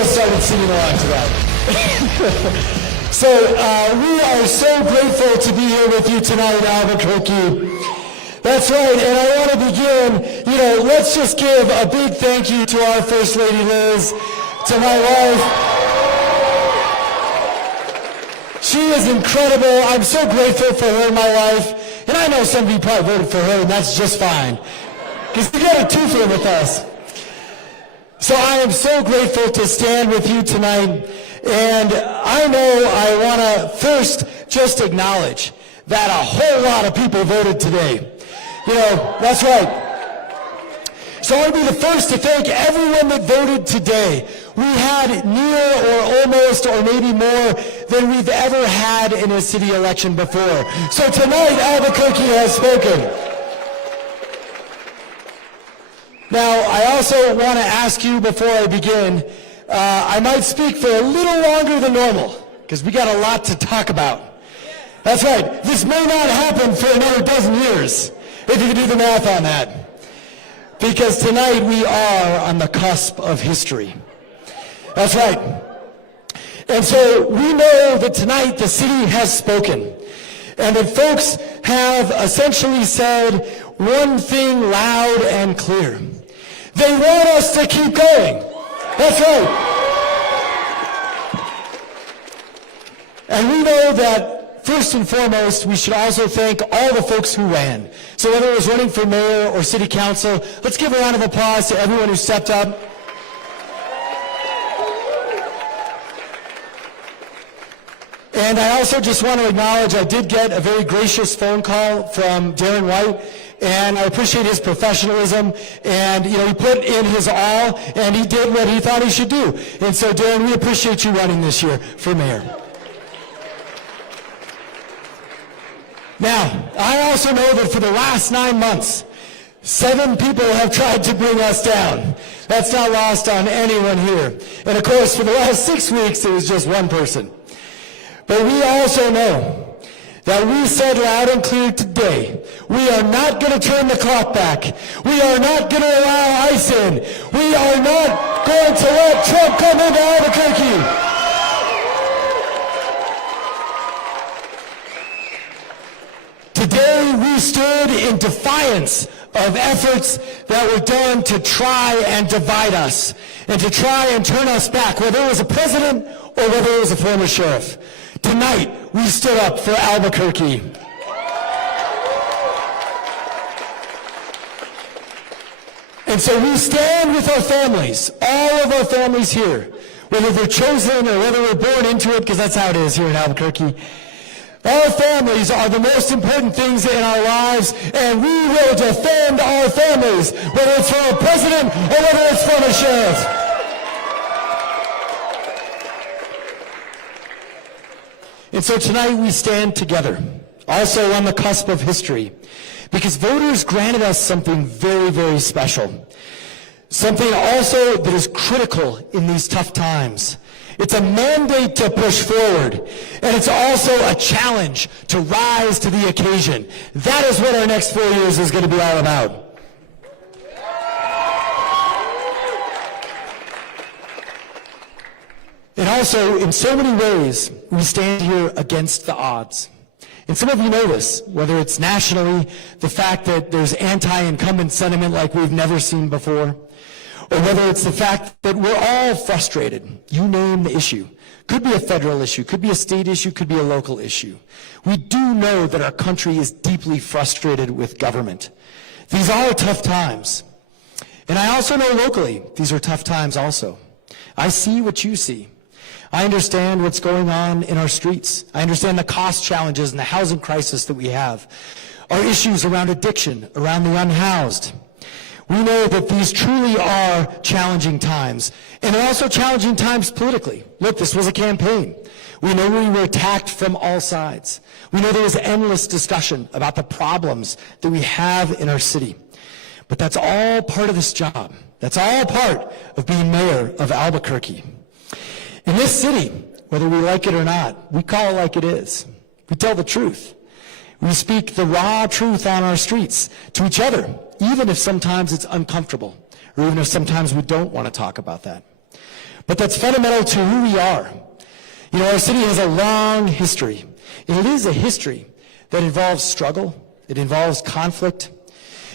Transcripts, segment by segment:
all started singing along to that. So we are so grateful to be here with you tonight in Albuquerque. That's right, and I want to begin, let's just give a big thank you to our First Lady Liz, to my wife. She is incredible. I'm so grateful for her in my life. And I know some of you probably voted for her, and that's just fine, because we got a twofer with us. So I am so grateful to stand with you tonight. And I know I want to first just acknowledge that a whole lot of people voted today. That's right. So I want to be the first to thank everyone that voted today. We had near or almost or maybe more than we've ever had in a city election before. So tonight, Albuquerque has spoken. Now, I also want to ask you before I begin, I might speak for a little longer than normal, because we got a lot to talk about. That's right. This may not happen for another dozen years, if you can do the math on that. Because tonight we are on the cusp of history. That's right. And so we know that tonight the city has spoken. And that folks have essentially said one thing loud and clear. They want us to keep going. That's right. And we know that first and foremost, we should also thank all the folks who ran. So whether it was running for mayor or city council, let's give a round of applause to everyone who stepped up. And I also just want to acknowledge I did get a very gracious phone call from Darren White, and I appreciate his professionalism. And, he put in his all, and he did what he thought he should do. And so, Darren, we appreciate you running this year for mayor. Now, I also know that for the last 9 months, 7 people have tried to bring us down. That's not lost on anyone here. And of course, for the last 6 weeks, it was just one person. But we also know that we said loud and clear today, we are not going to turn the clock back. We are not going to allow ICE in. We are not going to let Trump come into Albuquerque. Today we stood in defiance of efforts that were done to try and divide us and to try and turn us back, whether it was a president or whether it was a former sheriff. Tonight, we stood up for Albuquerque. And so we stand with our families, all of our families here, whether they're chosen or whether we're born into it, because that's how it is here in Albuquerque. Our families are the most important things in our lives, and we will defend our families, whether it's from a president or whether it's from a sheriff. And so tonight we stand together, also on the cusp of history, because voters granted us something very, very special. Something also that is critical in these tough times. It's a mandate to push forward, and it's also a challenge to rise to the occasion. That is what our next 4 years is going to be all about. And also, in so many ways, we stand here against the odds. And some of you know this, whether it's nationally, the fact that there's anti-incumbent sentiment like we've never seen before, or whether it's the fact that we're all frustrated. You name the issue. Could be a federal issue, could be a state issue, could be a local issue. We do know that our country is deeply frustrated with government. These are tough times. And I also know locally, these are tough times also. I see what you see. I understand what's going on in our streets. I understand the cost challenges and the housing crisis that we have. Our issues around addiction, around the unhoused. We know that these truly are challenging times. And they're also challenging times politically. Look, this was a campaign. We know we were attacked from all sides. We know there was endless discussion about the problems that we have in our city. But that's all part of this job. That's all part of being mayor of Albuquerque. In this city, whether we like it or not, we call it like it is. We tell the truth. We speak the raw truth on our streets to each other, even if sometimes it's uncomfortable, or even if sometimes we don't want to talk about that. but that's fundamental to who we are. You know, our city has a long history. It is a history that involves struggle, it involves conflict,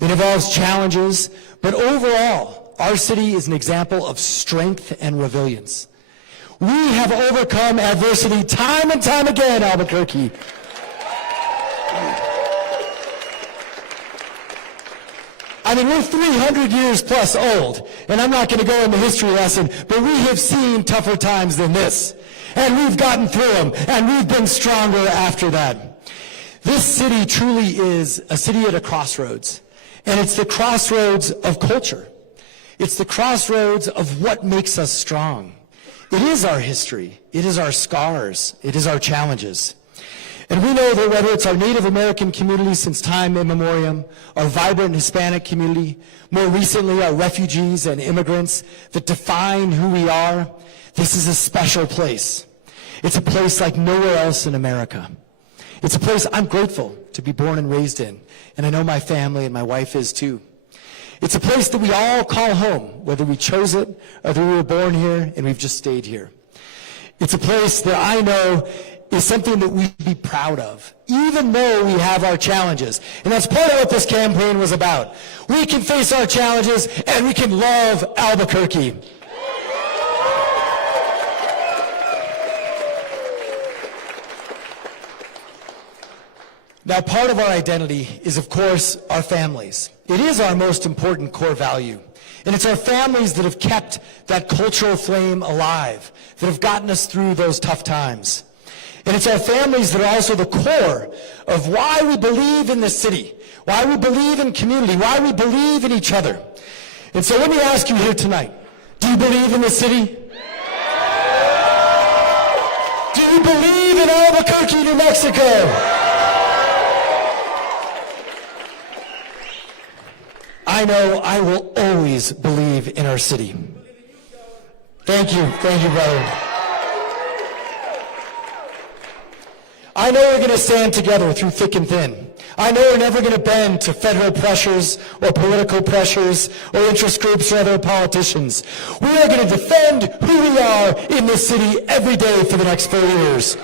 it involves challenges, but overall, our city is an example of strength and resilience. We have overcome adversity time and time again, Albuquerque. I mean, we're 300 years plus old, and I'm not going to go into history lesson, but we have seen tougher times than this. And we've gotten through them, and we've been stronger after that. This city truly is a city at a crossroads, and it's the crossroads of culture. It's the crossroads of what makes us strong. It is our history. It is our scars. It is our challenges. And we know that whether it's our Native American community since time immemorial, our vibrant Hispanic community, more recently our refugees and immigrants that define who we are, this is a special place. It's a place like nowhere else in America. It's a place I'm grateful to be born and raised in, and I know my family and my wife is too. It's a place that we all call home, whether we chose it or whether we were born here and we've just stayed here. It's a place that I know is something that we should be proud of, even though we have our challenges. And that's part of what this campaign was about. We can face our challenges and we can love Albuquerque. Now, part of our identity is, of course, our families. It is our most important core value. And it's our families that have kept that cultural flame alive, that have gotten us through those tough times. And it's our families that are also the core of why we believe in this city, why we believe in community, why we believe in each other. And so let me ask you here tonight, do you believe in the city? Do you believe in Albuquerque, New Mexico? I know I will always believe in our city. Thank you, brother. I know we're going to stand together through thick and thin. I know we're never going to bend to federal pressures or political pressures or interest groups or other politicians. We are going to defend who we are in this city every day for the next 4 years.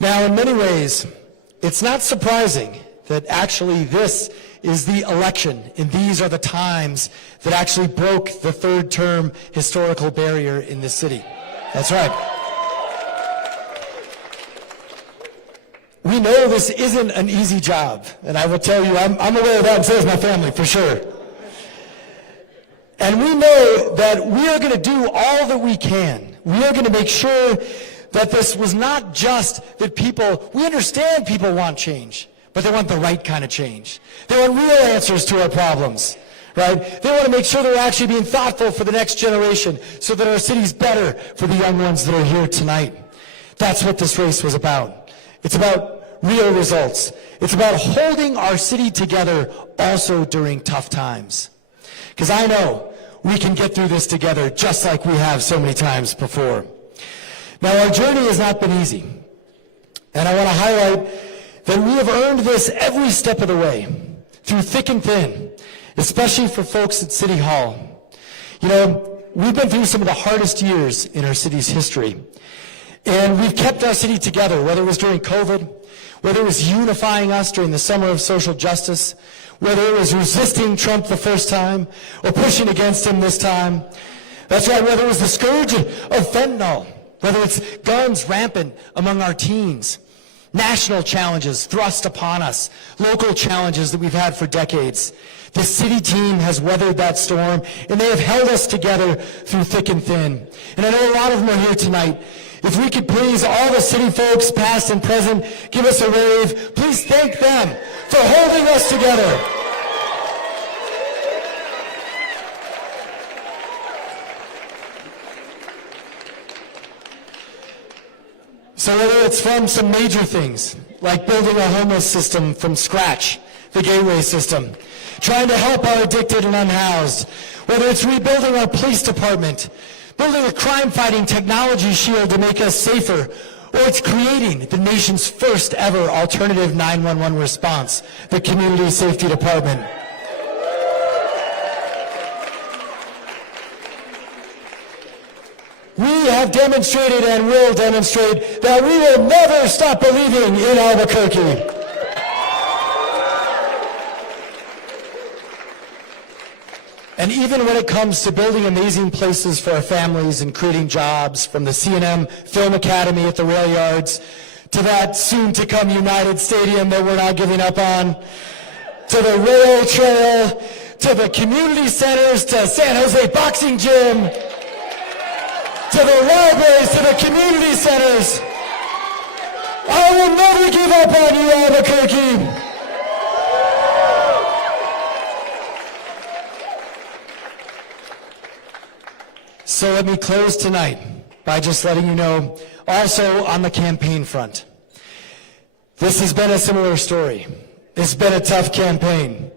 Now, in many ways, it's not surprising that actually this is the election, and these are the times that actually broke the third-term historical barrier in this city. That's right. We know this isn't an easy job, and I will tell you, I'm aware of that, and so is my family, for sure. And we know that we are going to do all that we can. We are going to make sure that this was not just that we understand people want change, but they want the right kind of change. They want real answers to our problems, right? They want to make sure that we're actually being thoughtful for the next generation so that our city's better for the young ones that are here tonight. That's what this race was about. It's about real results. It's about holding our city together also during tough times. Because I know we can get through this together just like we have so many times before. Now, our journey has not been easy, and I want to highlight that we have earned this every step of the way, through thick and thin, especially for folks at City Hall. You know, we've been through some of the hardest years in our city's history, and we've kept our city together, whether it was during COVID, whether it was unifying us during the summer of social justice, whether it was resisting Trump the first time, or pushing against him this time. That's right, whether it was the scourge of fentanyl, whether it's guns rampant among our teens, national challenges thrust upon us, local challenges that we've had for decades. The city team has weathered that storm, and they have held us together through thick and thin. And I know a lot of them are here tonight. If we could please, all the city folks, past and present, give us a wave. Please thank them for holding us together. So whether it's from some major things, like building a homeless system from scratch, the gateway system, trying to help our addicted and unhoused, whether it's rebuilding our police department, building a crime-fighting technology shield to make us safer, or it's creating the nation's first ever alternative 911 response, the Community Safety Department. We have demonstrated and will demonstrate that we will never stop believing in Albuquerque. And even when it comes to building amazing places for our families and creating jobs, from the C&M Film Academy at the rail yards to that soon-to-come United Stadium that we're not giving up on, to the rail trail, to the community centers, to San Jose Boxing Gym, to the libraries, to the community centers. I will never give up on you, Albuquerque. So let me close tonight by just letting you know, also on the campaign front, this has been a similar story. It's been a tough campaign.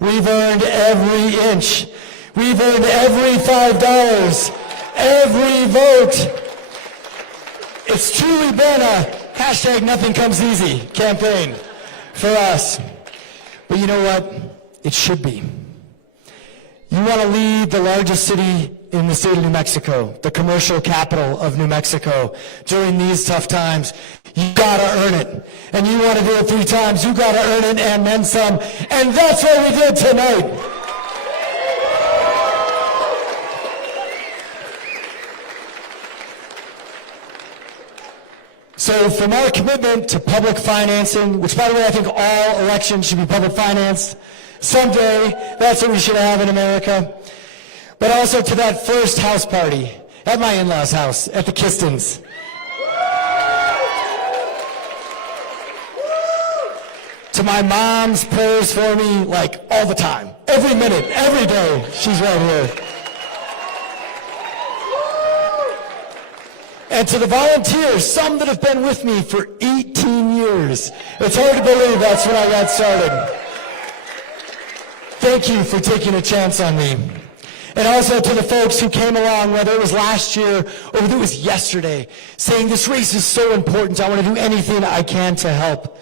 We've earned every inch. We've earned every $5, every vote. It's truly been a hashtag nothing comes easy campaign for us. But you know what? It should be. You want to lead the largest city in the state of New Mexico, the commercial capital of New Mexico, during these tough times. You gotta earn it. And you want to do it 3 times, you gotta earn it and then some. And that's what we did tonight. So from our commitment to public financing, which by the way I think all elections should be public financed, someday that's what we should have in America. But also to that first house party at my in-laws' house, at the Kistons. To my mom's prayers for me, like all the time, every minute, every day, she's right here. And to the volunteers, some that have been with me for 18 years. It's hard to believe that's when I got started. Thank you for taking a chance on me. And also to the folks who came along, whether it was last year or whether it was yesterday, saying this race is so important, I want to do anything I can to help.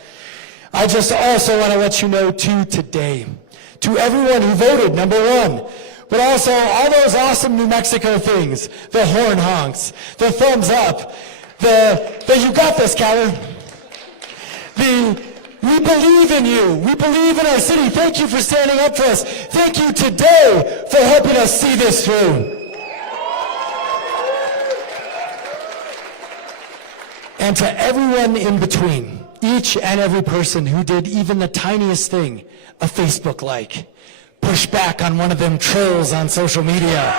I just also want to let you know too today, to everyone who voted, number one, but also all those awesome New Mexico things, the horn honks, the thumbs up, the you got this, Keller, we believe in you. We believe in our city. Thank you for standing up for us. Thank you today for helping us see this through. And to everyone in between, each and every person who did even the tiniest thing, a Facebook like, push back on one of them trolls on social media,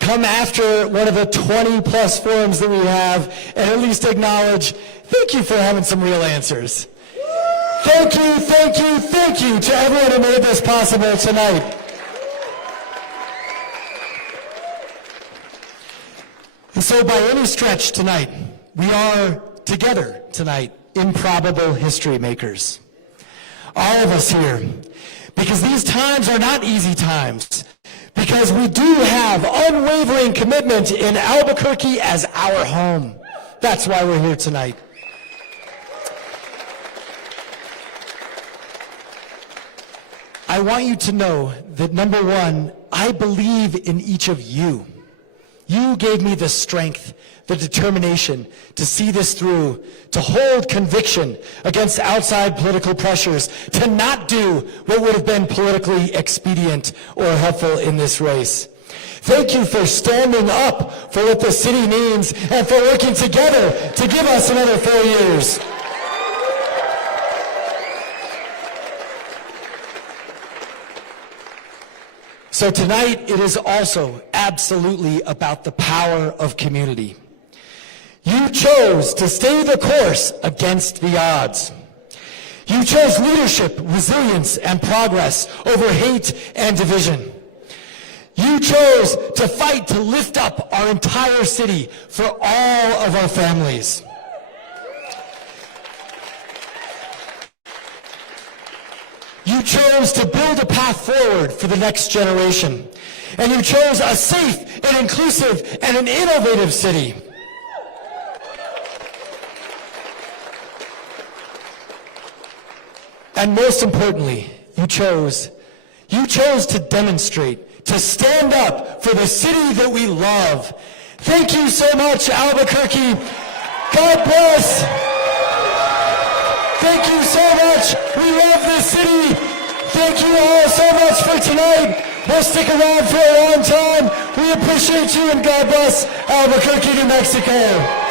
come after one of the 20-plus forums that we have and at least acknowledge, thank you for having some real answers. Thank you, thank you, thank you to everyone who made this possible tonight. And so by any stretch tonight, we are together tonight, improbable history makers. All of us here, because these times are not easy times. Because we do have unwavering commitment in Albuquerque as our home. That's why we're here tonight. I want you to know that, number one, I believe in each of you. You gave me the strength, the determination to see this through, to hold conviction against outside political pressures, to not do what would have been politically expedient or helpful in this race. Thank you for standing up for what the city needs and for working together to give us another 4 years. So tonight, it is also absolutely about the power of community. You chose to stay the course against the odds. You chose leadership, resilience, and progress over hate and division. You chose to fight to lift up our entire city for all of our families. You chose to build a path forward for the next generation. And you chose a safe and inclusive and an innovative city. And most importantly, you chose to demonstrate to stand up for the city that we love. Thank you so much, Albuquerque. God bless. Thank you so much. We love this city. Thank you all so much for tonight. We'll stick around for a long time. We appreciate you, and God bless Albuquerque, New Mexico.